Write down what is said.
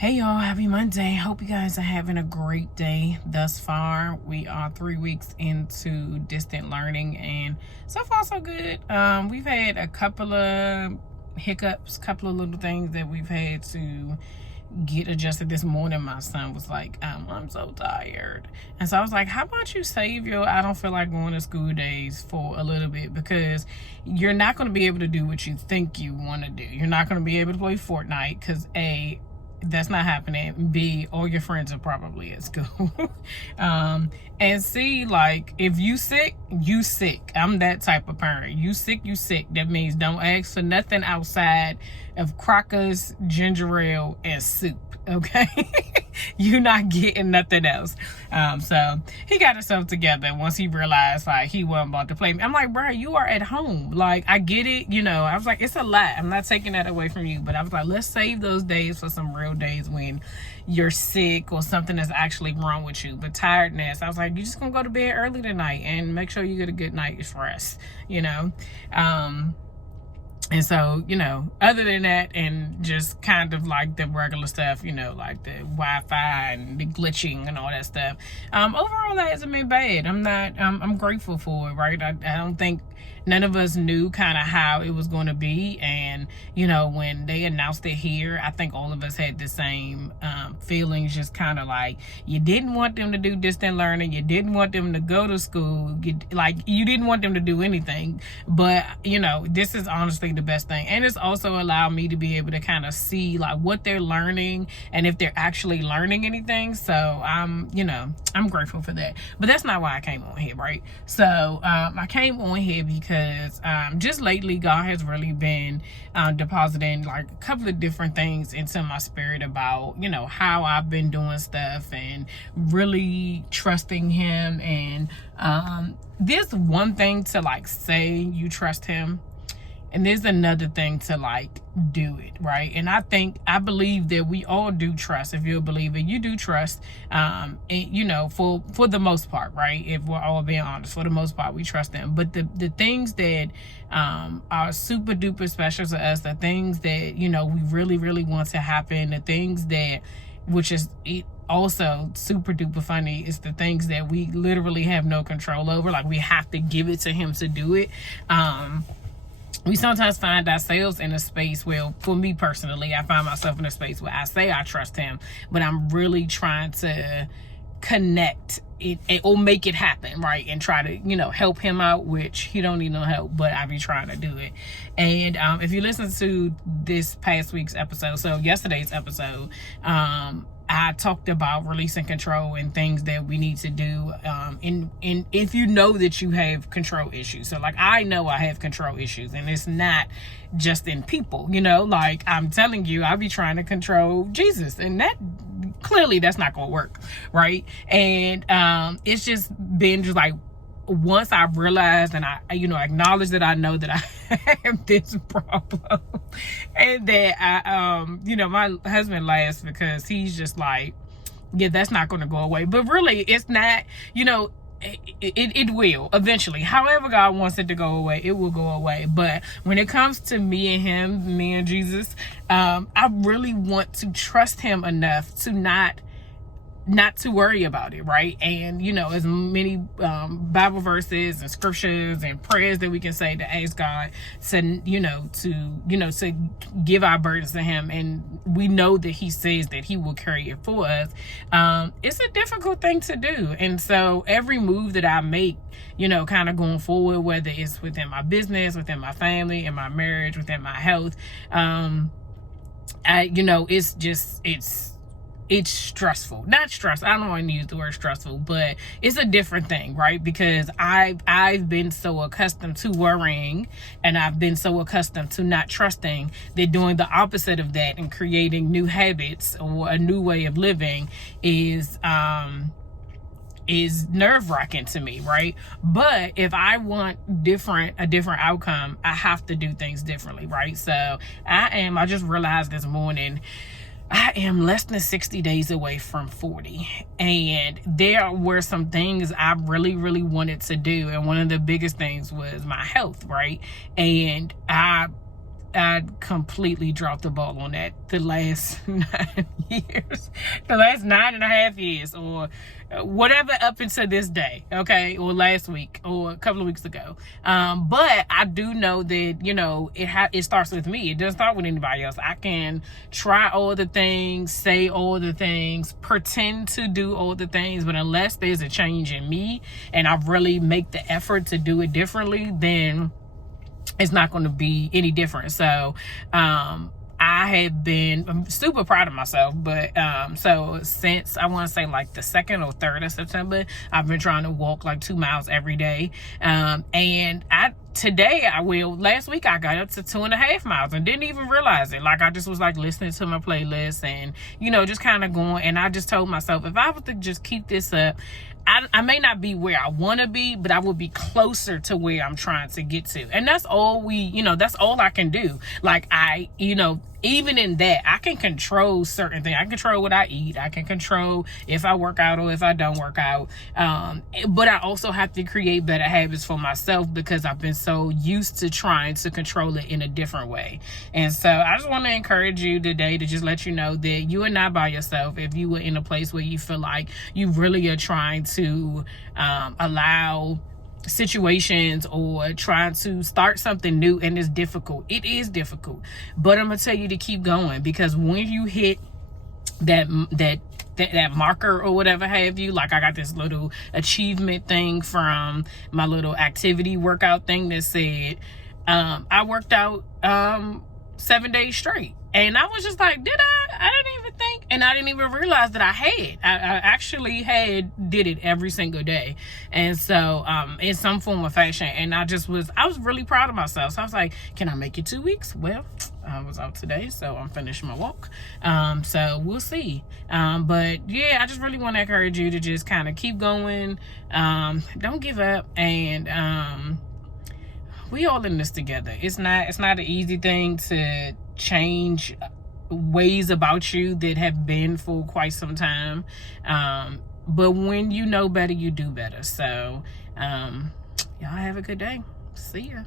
Hey y'all, happy Monday. Hope you guys are having a great day thus far. We are 3 weeks into distant learning and so far so good. We've had a couple of hiccups, couple of little things that we've had to get adjusted. This morning my son was like, I'm so tired. And so I was like, how about you save your I don't feel like going to school days for a little bit, because you're not going to be able to do what you think you want to do. You're not going to be able to play Fortnite because that's not happening. B, all your friends are probably at school. And C, like, if you sick, you sick. I'm that type of parent. You sick, you sick. That means don't ask for nothing outside of crackers, ginger ale, and soup. Okay? You're not getting nothing else. So he got himself together once he realized like he wasn't about to play me. I'm like, bro, you are at home. Like, I get it. I was like, it's a lot. I'm not taking that away from you, but I was like, let's save those days for some real days when you're sick or something is actually wrong with you. But tiredness, I was like, you're just gonna go to bed early tonight and make sure you get a good night's rest. And so, other than that, and just kind of like the regular stuff, like the Wi-Fi and the glitching and all that stuff. Overall, that hasn't been bad. I'm grateful for it, right? I don't think none of us knew kind of how it was going to be. And, when they announced it here, I think all of us had the same feelings, just kind of like, you didn't want them to do distant learning. You didn't want them to go to school. You didn't want them to do anything. But, this is honestly the best thing. And it's also allowed me to be able to kind of see like what they're learning and if they're actually learning anything. So I'm grateful for that. But that's not why I came on here, right? So I came on here because just lately God has really been depositing like a couple of different things into my spirit about how I've been doing stuff and really trusting him. And there's one thing to like say you trust him, and there's another thing to like do it, right? And I believe that we all do trust. If you're a believer, you do trust, and, for the most part, right? If we're all being honest, for the most part, we trust them. But the things that are super duper special to us, the things that, we really, really want to happen, the things that, which is also super duper funny, is the things that we literally have no control over. Like, we have to give it to him to do it. We sometimes find ourselves in a space where, for me personally, I find myself in a space where I say I trust him, but I'm really trying to connect it or make it happen, right? And try to, help him out, which he don't need no help, but I be trying to do it. And if you listen to this past week's episode, so yesterday's episode, I talked about releasing control and things that we need to do. And if you know that you have control issues. So like, I know I have control issues, and it's not just in people, like I'm telling you, I be trying to control Jesus, and that clearly that's not going to work. Right. And it's just been just like, once I realized and I, acknowledge that I know that I have this problem, and that I, my husband laughs because he's just like, yeah, that's not going to go away. But really, it's not, it will eventually. However God wants it to go away, it will go away. But when it comes to me and him, me and Jesus, I really want to trust him enough to not to worry about it, right? And as many Bible verses and scriptures and prayers that we can say to ask God to give our burdens to him, and we know that he says that he will carry it for us. It's a difficult thing to do, and so every move that I make, kind of going forward, whether it's within my business, within my family, in my marriage, within my health, it's stressful. Not stressful. I don't want to use the word stressful, but it's a different thing, right? Because I've been so accustomed to worrying, and I've been so accustomed to not trusting, that doing the opposite of that and creating new habits or a new way of living is nerve-wracking to me, right? But if I want a different outcome, I have to do things differently, right? So I just realized this morning, I am less than 60 days away from 40. And there were some things I really, really wanted to do. And one of the biggest things was my health, right? And I I completely dropped the ball on that the last 9 years, the last 9.5 years, or whatever up until this day, okay, or last week or a couple of weeks ago. But I do know that, you know, it starts with me. It doesn't start with anybody else. I can try all the things, say all the things, pretend to do all the things, but unless there's a change in me and I really make the effort to do it differently, then it's not going to be any different. So I'm super proud of myself, but so since I want to say like the 2nd or 3rd of September, I've been trying to walk like 2 miles every day. And last week I got up to 2.5 miles and didn't even realize it. Like, I just was like listening to my playlist and, you know, just kind of going, and I just told myself, if I was to just keep this up, I may not be where I want to be, but I will be closer to where I'm trying to get to. And that's all that's all I can do. Like, even in that, I can control certain things. I can control what I eat. I can control if I work out or if I don't work out. But I also have to create better habits for myself because I've been so used to trying to control it in a different way. And so I just want to encourage you today to just let you know that you are not by yourself. If you were in a place where you feel like you really are trying to allow situations or trying to start something new and it's difficult, it is difficult, but I'm gonna tell you to keep going, because when you hit that marker or whatever have you, like I got this little achievement thing from my little activity workout thing that said I worked out 7 days straight, and I was just like, I didn't even think, and I didn't even realize that I actually did it every single day. And so in some form or fashion, and I was really proud of myself. So I was like, can I make it 2 weeks? Well, I was out today, so I'm finishing my walk. So we'll see. But yeah, I just really want to encourage you to just kind of keep going. Don't give up, and we all in this together. It's not an easy thing to change ways about you that have been for quite some time. But when you know better, you do better. So y'all have a good day. See ya.